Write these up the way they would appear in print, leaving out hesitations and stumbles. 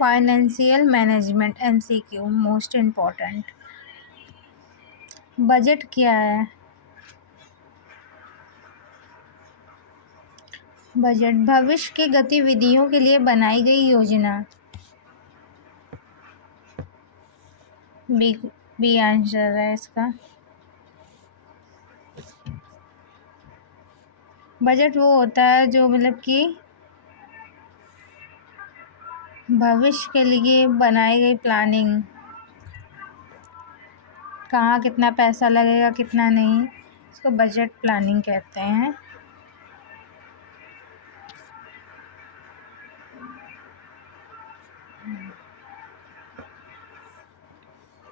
Financial management MCQ most important. Budget क्या है? Budget भविष्य की गतिविधियों के लिए बनाई गई योजना। बी आंसर है इसका। बजट वो होता है जो मतलब कि भविष्य के लिए बनाई गई प्लानिंग, कहाँ कितना पैसा लगेगा कितना नहीं, इसको बजट प्लानिंग कहते हैं।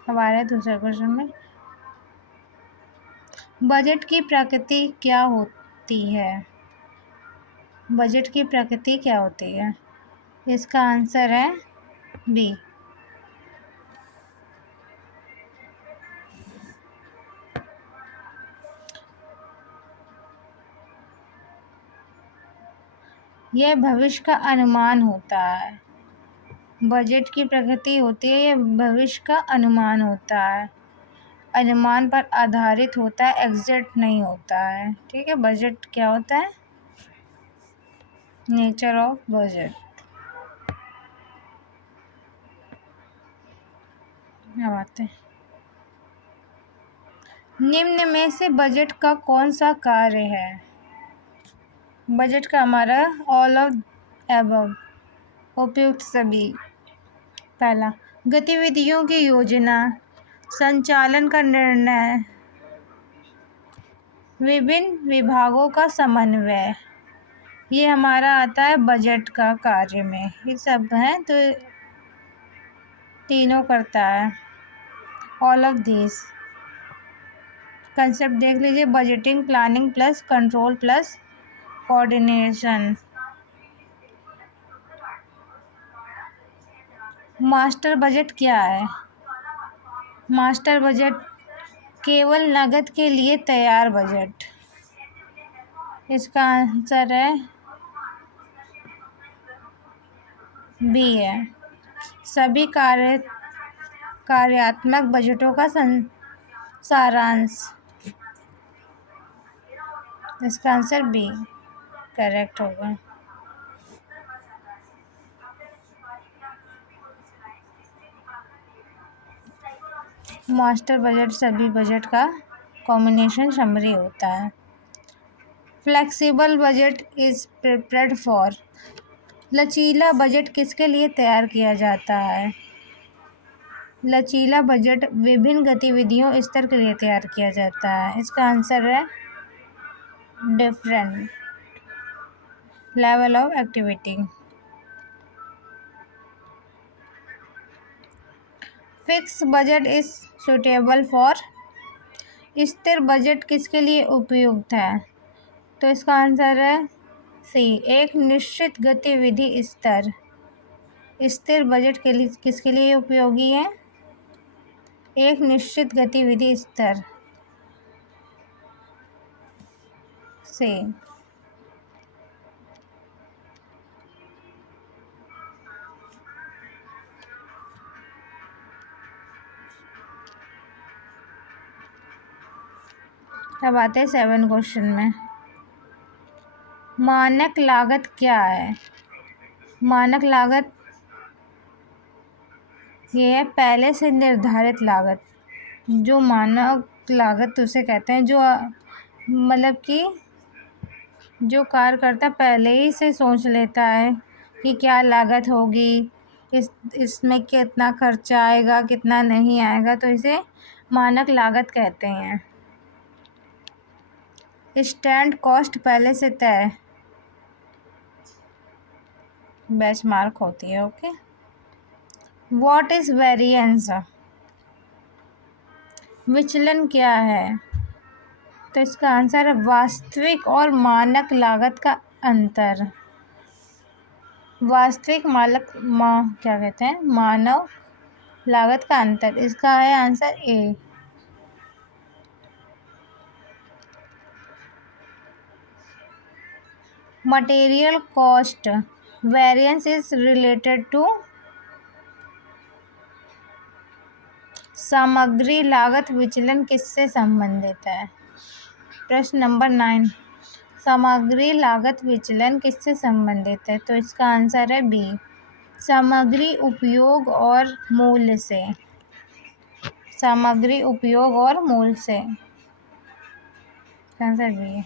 हमारे दूसरे क्वेश्चन में बजट की प्रकृति क्या होती है? बजट की प्रकृति क्या होती है? इसका आंसर है बी। यह भविष्य का अनुमान होता है। बजट की प्रकृति होती है, यह भविष्य का अनुमान होता है, अनुमान पर आधारित होता है, एग्जैक्ट नहीं होता है। ठीक है, बजट क्या होता है? Nature of budget. अब आते हैं, निम्न में से बजट का कौन सा कार्य है? बजट का हमारा ऑल ऑफ एबव, उपयुक्त सभी। पहला, गतिविधियों की योजना, संचालन का निर्णय, विभिन्न विभागों का समन्वय, ये हमारा आता है बजट का कार्य में। ये सब है तो तीनों करता है, ऑल ऑफ दिस। कंसेप्ट देख लीजिए, budgeting, planning plus control plus coordination. Master budget क्या है? मास्टर बजट केवल नकद के लिए तैयार बजट। इसका आंसर है बी है। सभी कार्यात्मक बजटों का सारांश। इसका आंसर बी करेक्ट होगा। मास्टर बजट सभी बजट का कॉम्बिनेशन समरी होता है। Flexible budget is prepared for, लचीला बजट किसके लिए तैयार किया जाता है? लचीला बजट विभिन्न गतिविधियों स्तर के लिए तैयार किया जाता है। इसका आंसर है different level of activity. Fix budget is suitable for, स्थिर बजट किसके लिए उपयुक्त है? तो इसका आंसर है सी, एक निश्चित गतिविधि स्तर। स्थिर बजट के लिए किसके लिए उपयोगी है? एक निश्चित गतिविधि स्तर से। अब आते हैं 7 क्वेश्चन में। मानक लागत क्या है? मानक लागत ये है पहले से निर्धारित लागत। जो मानक लागत उसे कहते हैं जो मतलब कि जो कार्यकर्ता पहले ही से सोच लेता है कि क्या लागत होगी, इसमें कितना खर्चा आएगा कितना नहीं आएगा, तो इसे मानक लागत कहते हैं। स्टैंड कॉस्ट पहले से तय बेंचमार्क होती है। Okay, what is variance? विचलन क्या है? तो इसका आंसर है वास्तविक और मानक लागत का अंतर। वास्तविक क्या कहते हैं, मानक लागत का अंतर। इसका है answer A. Material cost variance is related to सामग्री लागत विचलन किससे संबंधित है? प्रश्न नंबर 9, सामग्री लागत विचलन किससे संबंधित है? तो इसका आंसर है बी, सामग्री उपयोग और मूल्य से। सामग्री उपयोग और मूल्य से, आंसर बी है।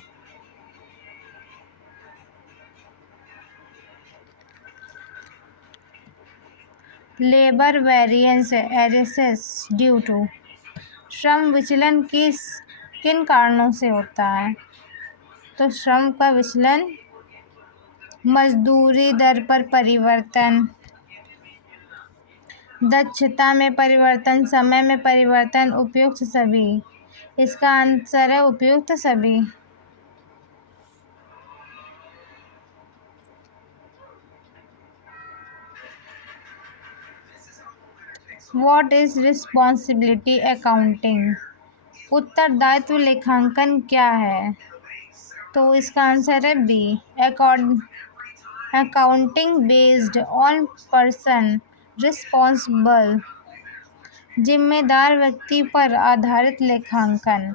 लेबर वेरिएंस एरिसेस ड्यू टू, श्रम विचलन किन कारणों से होता है? तो श्रम का विचलन मजदूरी दर पर परिवर्तन, दक्षता में परिवर्तन, समय में परिवर्तन, उपयुक्त सभी। इसका आंसर है उपयुक्त सभी। What is responsibility accounting? उत्तरदायित्व लेखांकन क्या है? तो इसका आंसर है B, accounting based on person responsible, जिम्मेदार व्यक्ति पर आधारित लेखांकन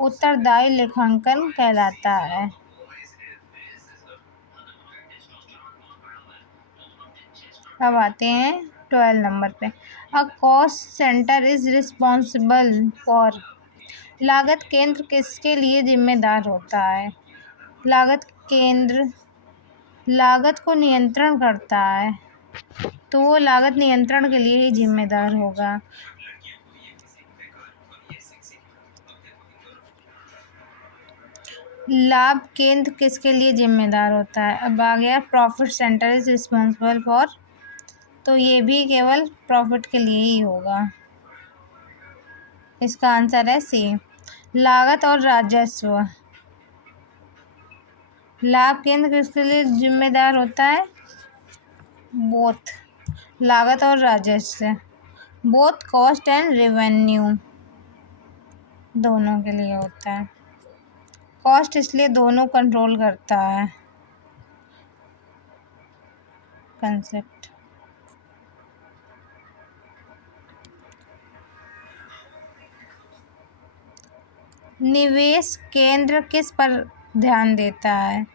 उत्तरदायी लेखांकन कहलाता है। अब आते हैं 12 नंबर पे। A cost centre is responsible for, लागत केंद्र किसके लिए जिम्मेदार होता है? लागत केंद्र लागत को नियंत्रण करता है, तो वो लागत नियंत्रण के लिए ही जिम्मेदार होगा। लाभ केंद्र किसके लिए जिम्मेदार होता है? अब आ गया profit centre is responsible for, तो ये भी केवल प्रॉफिट के लिए ही होगा। इसका आंसर है सी, लागत और राजस्व। लाभ केंद्र किसके लिए जिम्मेदार होता है? बोथ, लागत और राजस्व, बोथ कॉस्ट एंड रेवेन्यू, दोनों के लिए होता है। कॉस्ट इसलिए दोनों कंट्रोल करता है कंसेप्ट। निवेश केंद्र किस पर ध्यान देता है?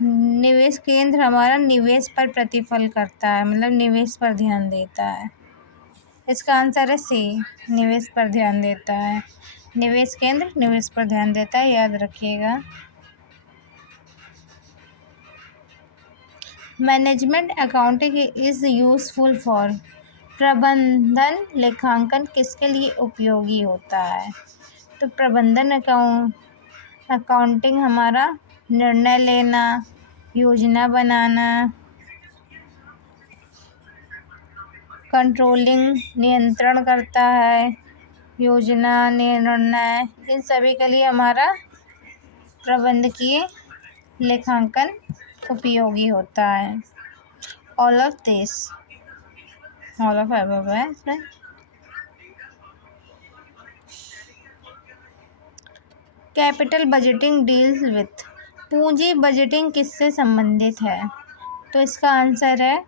निवेश केंद्र हमारा निवेश पर प्रतिफल करता है, मतलब निवेश पर ध्यान देता है। इसका आंसर है सी, निवेश पर ध्यान देता है। निवेश केंद्र निवेश पर ध्यान देता है, याद रखिएगा। Management accounting is useful for, प्रबंधन लेखांकन किसके लिए उपयोगी होता है? तो प्रबंधन अकाउंटिंग हमारा निर्णय लेना, योजना बनाना, कंट्रोलिंग नियंत्रण करता है, योजना निर्णय, इन सभी के लिए हमारा प्रबंधकीय लेखांकन उपयोगी होता है। All of this, all of above है इसमें। कैपिटल बजटिंग डील्स विथ, पूंजी बजटिंग किससे संबंधित है? तो इसका आंसर है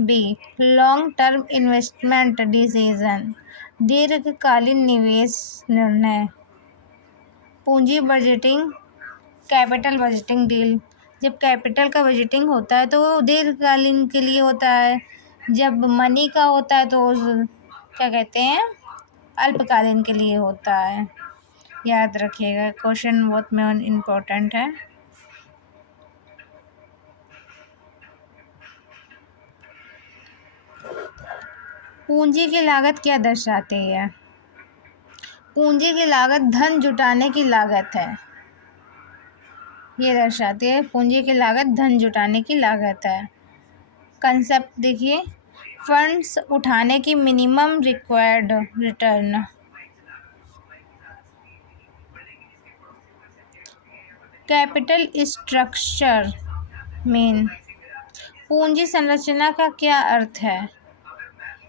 B, long term investment decision, दीर्घकालीन निवेश निर्णय। पूंजी बजटिंग, कैपिटल बजटिंग डील, जब कैपिटल का बजटिंग होता है तो वो दीर्घकालीन के लिए होता है, जब मनी का होता है तो क्या कहते हैं, अल्पकालीन के लिए होता है। याद रखिएगा, क्वेश्चन बहुत में इम्पोर्टेंट है। पूंजी की लागत क्या दर्शाती है? पूंजी की लागत धन जुटाने की लागत है, ये दर्शाती है। पूंजी की लागत धन जुटाने की लागत है। कंसेप्ट देखिए, फंड्स उठाने की minimum required return, capital structure main. पूंजी संरचना का क्या अर्थ है?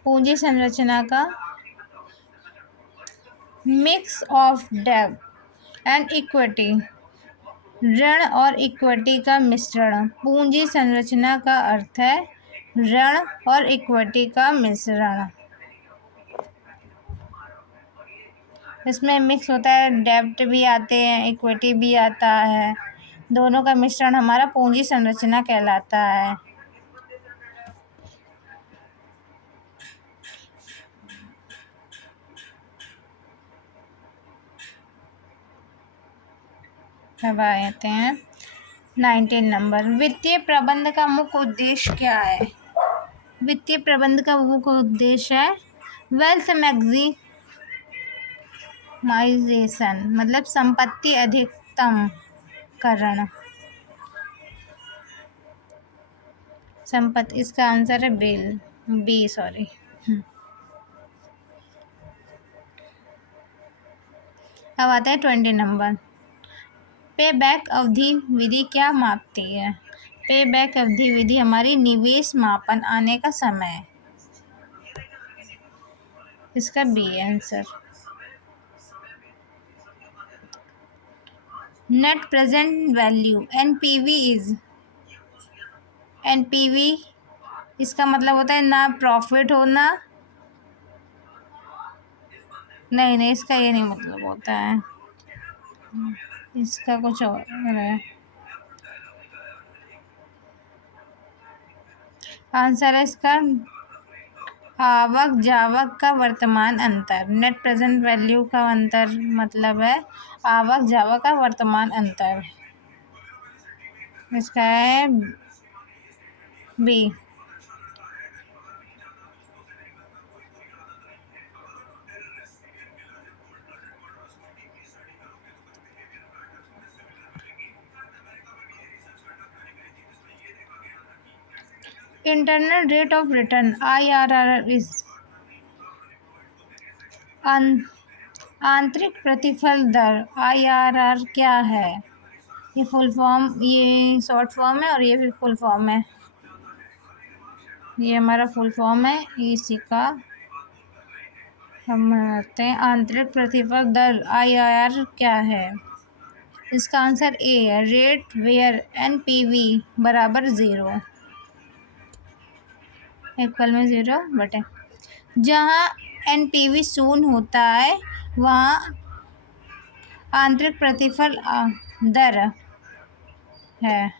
पूंजी संरचना का मिक्स ऑफ डेब्ट एंड इक्विटी, ऋण और इक्विटी का मिश्रण। पूंजी संरचना का अर्थ है ऋण और इक्विटी का मिश्रण। इसमें मिक्स होता है, डेब्ट भी आते हैं, इक्विटी भी आता है, दोनों का मिश्रण हमारा पूंजी संरचना कहलाता है। अब आते हैं 19 नंबर, वित्तीय प्रबंध का मुख्य उद्देश्य क्या है? वित्तीय प्रबंध का मुख्य उद्देश्य है वेल्थ मैक्सिमाइजेशन, मतलब संपत्ति अधिकतम करण। संपत्ति, इसका आंसर है बी सॉरी। अब आता है 20 नंबर, पे बैक अवधि विधि क्या मापती है? पे बैक अवधि विधि हमारी निवेश मापन आने का समय है, इसका B answer. Net present value NPV is, NPV इसका मतलब होता है ना प्रॉफिट होना, नहीं इसका ये नहीं मतलब होता है, इसका कुछ और है। आंसर है इसका आवक जावक का वर्तमान अंतर। नेट प्रेजेंट वैल्यू का अंतर मतलब है आवक जावक का वर्तमान अंतर, इसका है B. Internal rate of return IRR is आंतरिक प्रतिफल दर। IRR क्या है? ये फुल फॉर्म, ये शॉर्ट फॉर्म है और ये भी फुल फॉर्म है। ये हमारा फुल फॉर्म है, इसी का हम आते हैं आंतरिक प्रतिफल दर IRR क्या है? इसका आंसर ए है, रेट वेयर NPV बराबर 0, इक्वल में 0 बटे, जहाँ NPV शून्य होता है वहाँ आंतरिक प्रतिफल दर है।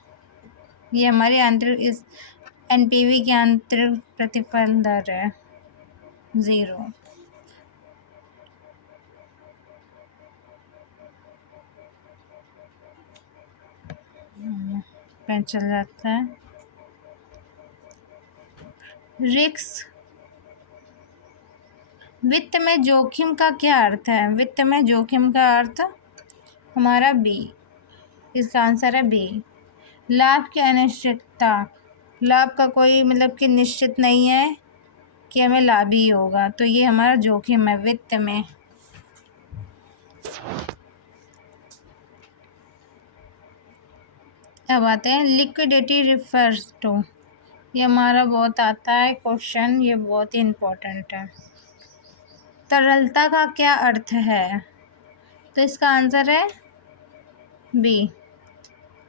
ये हमारी आंतरिक इस NPV की आंतरिक प्रतिफल दर है 0। पेन चल जाता है। रिस्क, वित्त में जोखिम का क्या अर्थ है? वित्त में जोखिम का अर्थ हमारा बी, इसका आंसर है बी। लाभ की अनिश्चितता, लाभ का कोई मतलब कि निश्चित नहीं है कि हमें लाभ ही होगा, तो ये हमारा जोखिम है वित्त में। अब आते हैं लिक्विडिटी रिफर्स टू, ये हमारा बहुत आता है क्वेश्चन, ये बहुत ही इम्पोर्टेंट है। तरलता का क्या अर्थ है? तो इसका आंसर है बी,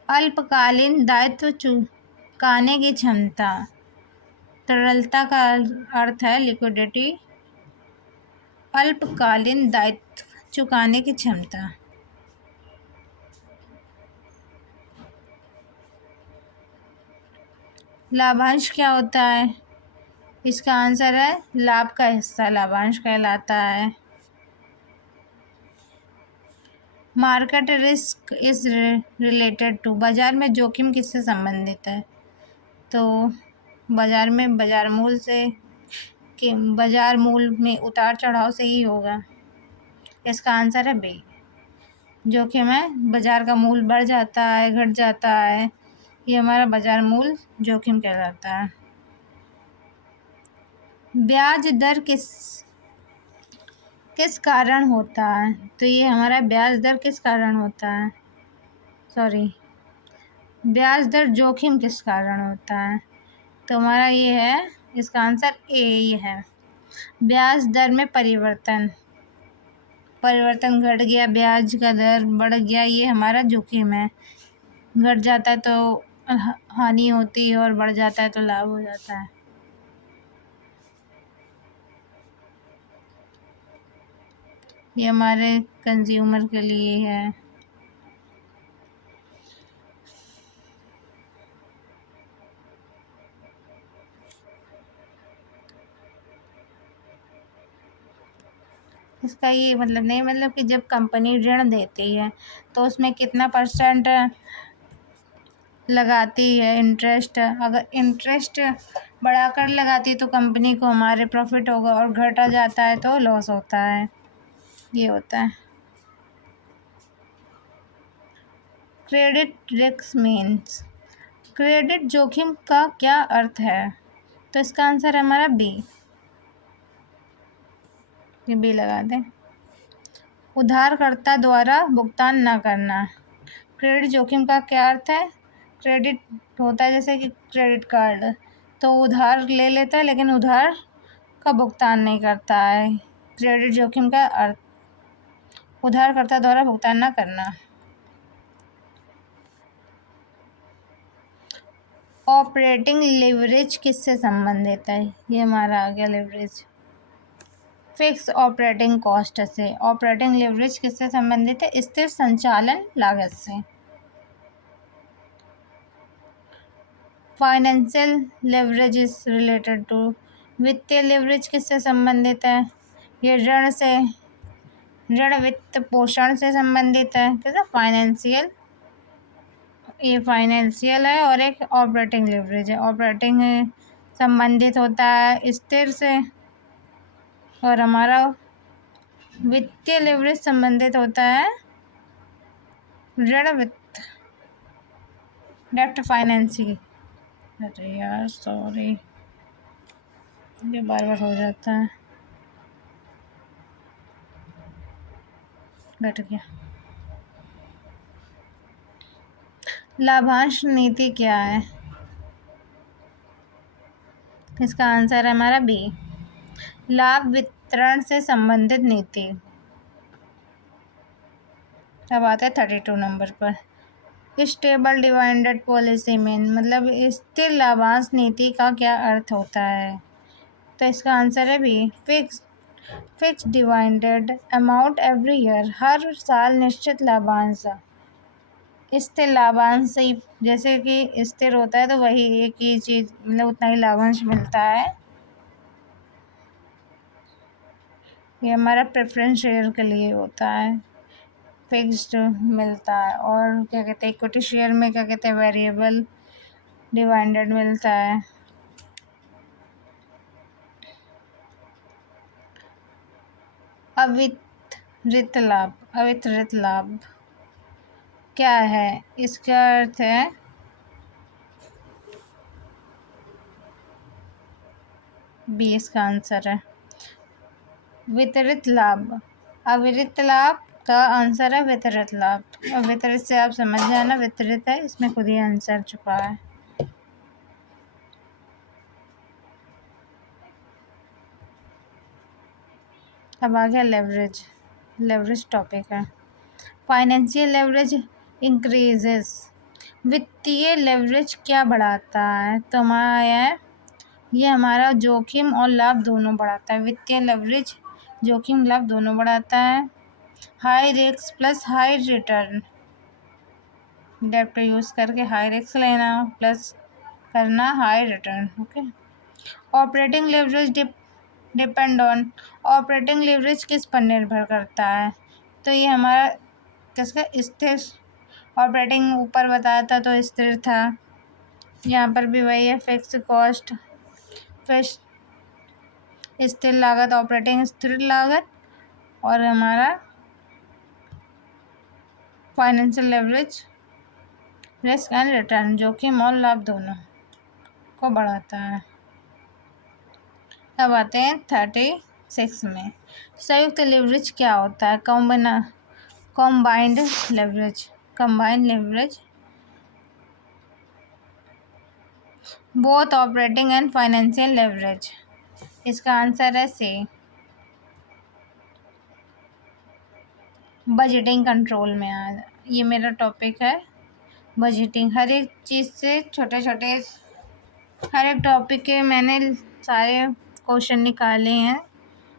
अल्पकालीन दायित्व चुकाने की क्षमता। तरलता का अर्थ है लिक्विडिटी, अल्पकालीन दायित्व चुकाने की क्षमता। लाभांश क्या होता है? इसका आंसर है लाभ का हिस्सा लाभांश कहलाता है। Market risk is related to, बाजार में जोखिम किससे संबंधित है? तो बाजार में बाजार मूल्य से, कि बाजार मूल्य में उतार चढ़ाव से ही होगा, इसका आंसर है बी। जोखिम है बाजार का मूल्य बढ़ जाता है घट जाता है, ये हमारा बाजार मूल्य जोखिम कहलाता है। ब्याज दर किस कारण होता है? तो ये हमारा ब्याज दर किस कारण होता है, सॉरी ब्याज दर जोखिम किस कारण होता है? तो हमारा ये है, इसका आंसर ए ही है, ब्याज दर में परिवर्तन घट गया, ब्याज का दर बढ़ गया, ये हमारा जोखिम है। घट जाता है तो हानि होती है और बढ़ जाता है तो लाभ हो जाता है। ये हमारे कंज्यूमर के लिए है। इसका ये मतलब नहीं, मतलब कि जब कंपनी ऋण देती है तो उसमें कितना परसेंट लगाती है इंटरेस्ट। अगर इंटरेस्ट बढ़ाकर लगाती है तो कंपनी को हमारे प्रॉफिट होगा, और घटा जाता है तो लॉस होता है। ये होता है। क्रेडिट रिस्क मीन्स, क्रेडिट जोखिम का क्या अर्थ है? तो इसका आंसर है हमारा बी। ये बी लगा दें। उधारकर्ता द्वारा भुगतान न करना। क्रेडिट जोखिम का क्या अर्थ है? क्रेडिट होता है जैसे कि क्रेडिट कार्ड, तो उधार ले लेता है लेकिन उधार का भुगतान नहीं करता है। क्रेडिट जोखिम का अर्थ उधारकर्ता द्वारा भुगतान न करना। ऑपरेटिंग लिवरेज किससे संबंधित है? ये हमारा आ गया लिवरेज। फिक्स ऑपरेटिंग कॉस्ट से। ऑपरेटिंग लिवरेज किससे संबंधित है? स्थिर संचालन लागत से। Financial leverage is related to. वित्तीय लिवरेज किससे संबंधित है? ये ऋण से, ऋण वित्त पोषण से संबंधित है। कैसा? फाइनेंशियल, ये फाइनेंशियल है, और एक ऑपरेटिंग लिवरेज है। ऑपरेटिंग संबंधित होता है स्थिर से, और हमारा वित्तीय लिवरेज संबंधित होता है ऋण वित्त, डेब्ट फाइनेंसिंग। अरे यार सॉरी, ये बार बार हो जाता है, घट गया। लाभांश नीति क्या है? इसका आंसर है हमारा बी। लाभ वितरण से संबंधित नीति। अब आता है 32 नंबर पर। स्टेबल डिवाइडेंड पॉलिसी में मतलब स्थिर लाभांश नीति का क्या अर्थ होता है? तो इसका आंसर है B. Fix dividend amount every year. हर साल निश्चित लाभांश। स्थिर लाभांश से जैसे कि स्थिर होता है तो वही एक ही चीज़, मतलब उतना ही लाभांश मिलता है। ये हमारा प्रेफरेंस शेयर के लिए होता है, फिक्स्ड मिलता है। और क्या कहते हैं, इक्विटी शेयर में क्या कहते हैं, वेरिएबल डिवाइडेंड मिलता है। अवितरित लाभ। अवितरित लाभ क्या है? इसका अर्थ है बी। इसका आंसर है वितरित लाभ। अवितरित लाभ का आंसर है वितरित लाभ। वितरित से आप समझ जाना, वितरित है, इसमें खुद ही आंसर छुपा है। अब आ गया लेवरेज। लेवरेज टॉपिक है। Financial leverage increases. वित्तीय लेवरेज क्या बढ़ाता है? तो हमारा ये हमारा जोखिम और लाभ दोनों बढ़ाता है। वित्तीय लेवरेज जोखिम लाभ दोनों बढ़ाता है। High risk plus high return. डेब्ट यूज़ करके हाई रिस्क लेना प्लस करना high return. Okay. Operating leverage depend on. Operating leverage किस पर निर्भर करता है? तो ये हमारा किसका? स्थिर। ऑपरेटिंग ऊपर बताया था तो स्थिर था, यहाँ पर भी वही है। फिक्स कॉस्ट, फिक्स स्थिर लागत, ऑपरेटिंग स्थिर लागत, और हमारा financial leverage risk and return, जोखिम और लाभ दोनों को बढ़ाता है। अब आते हैं 36 में। संयुक्त लेवरेज क्या होता है? Combined leverage. Combined leverage both operating and financial leverage. इसका आंसर है सी। बजटिंग कंट्रोल में ये मेरा टॉपिक है बजटिंग। हर एक चीज़ से छोटे छोटे, हर एक टॉपिक के मैंने सारे क्वेश्चन निकाले हैं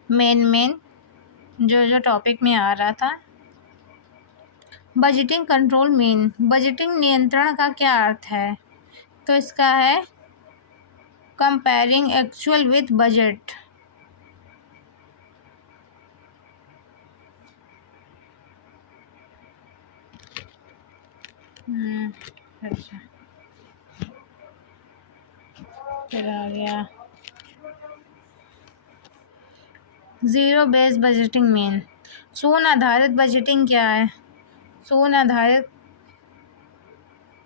मेन। जो टॉपिक में आ रहा था। बजटिंग कंट्रोल मीन, बजटिंग नियंत्रण का क्या अर्थ है? तो इसका है कंपेयरिंग एक्चुअल विथ बजट। अच्छा, फिर आ गया ज़ीरो बेस बजटिंग मीन, शून्य आधारित बजटिंग क्या है? शून्य आधारित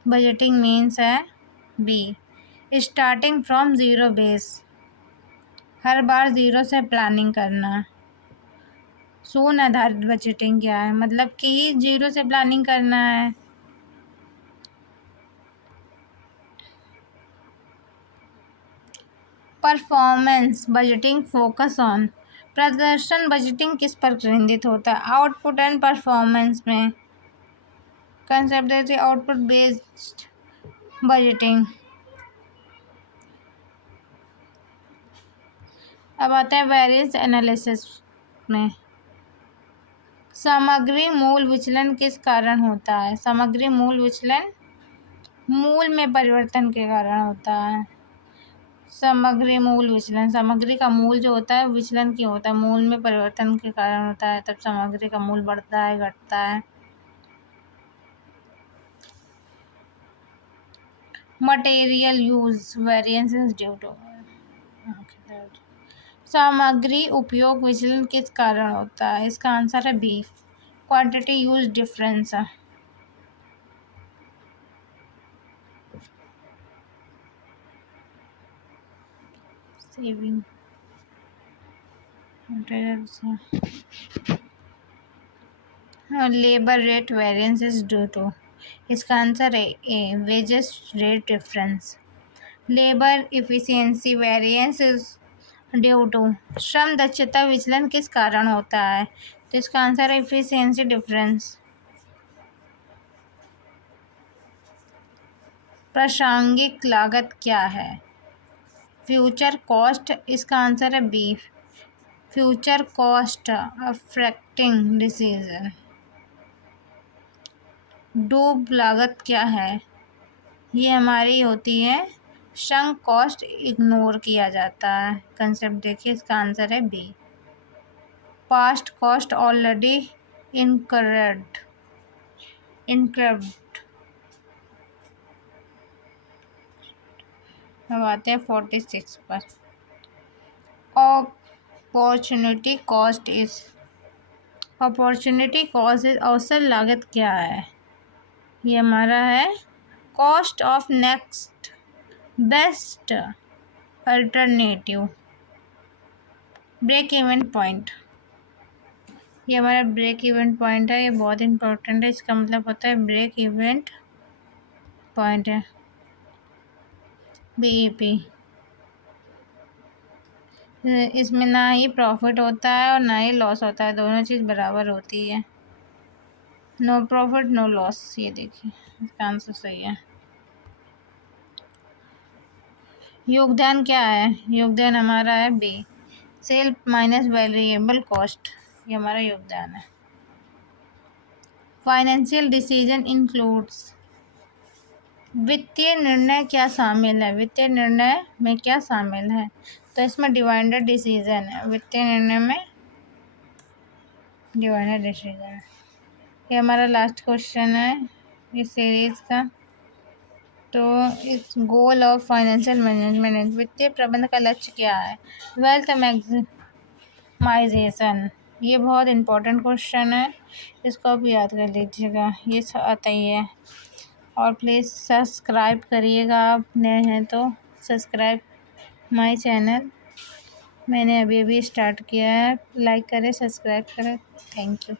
बजटिंग मीन्स है B, starting from zero base, हर बार ज़ीरो से प्लानिंग करना। शून्य आधारित बजटिंग क्या है? मतलब कि ज़ीरो से प्लानिंग करना है। परफॉर्मेंस बजटिंग फोकस ऑन, प्रदर्शन बजटिंग किस पर केंद्रित होता है? आउटपुट एंड परफॉर्मेंस में। कंसेप्ट देते आउटपुट बेस्ड बजटिंग। अब आता है वेरिएंस एनालिसिस में। सामग्री मूल विचलन किस कारण होता है? सामग्री मूल विचलन मूल में परिवर्तन के कारण होता है। सामग्री मूल विचलन, सामग्री का मूल जो होता है विचलन क्यों होता है? मूल में परिवर्तन के कारण होता है, तब सामग्री का मूल बढ़ता है घटता है। Material use variance is due to, सामग्री उपयोग विचलन किस कारण होता है? इसका आंसर है B, quantity use difference. Saving labour rate variance is due to, इसका आंसर है A, wages rate difference. Labour efficiency variance is due to, श्रम दक्षता विचलन किस कारण होता है? तो इसका आंसर है इफिशियंसी डिफरेंस। प्रासंगिक लागत क्या है? फ्यूचर कॉस्ट, इसका आंसर है B, future cost affecting decision. डूब लागत क्या है? ये हमारी होती है संक कॉस्ट इग्नोर किया जाता है। कंसेप्ट देखिए, इसका आंसर है B, past cost already incurred. अब आते हैं 46 पर। Opportunity cost is, opportunity cost is अवसर लागत क्या है? ये हमारा है cost of next best alternative. Break even point, ये हमारा ब्रेक इवन पॉइंट है, ये बहुत इंपॉर्टेंट है। इसका मतलब होता है ब्रेक इवेंट पॉइंट है BEP। इसमें ना ही प्रॉफिट होता है और ना ही लॉस होता है, दोनों चीज़ बराबर होती है। नो प्रॉफिट नो लॉस, ये देखिए इसका आंसर सही है। योगदान क्या है? योगदान हमारा है B, sale minus variable cost, ये हमारा योगदान है। फाइनेंशियल डिसीजन इंक्लूड्स, वित्तीय निर्णय क्या शामिल है? वित्तीय निर्णय में क्या शामिल है? तो इसमें डिवाइडेड डिसीजन है, वित्तीय निर्णय में डिवाइडेड डिसीजन है। ये हमारा लास्ट क्वेश्चन है इस सीरीज का। तो इस गोल ऑफ फाइनेंशियल मैनेजमेंट, वित्तीय प्रबंधन का लक्ष्य क्या है? वेल्थ मैक्सिमाइजेशन, ये बहुत इंपॉर्टेंट क्वेश्चन है, इसको आप याद कर लीजिएगा, ये आता ही है। और प्लीज़ सब्सक्राइब करिएगा, आप नए हैं तो सब्सक्राइब माय चैनल, मैंने अभी अभी स्टार्ट किया है। लाइक करें, सब्सक्राइब करें। Thank you.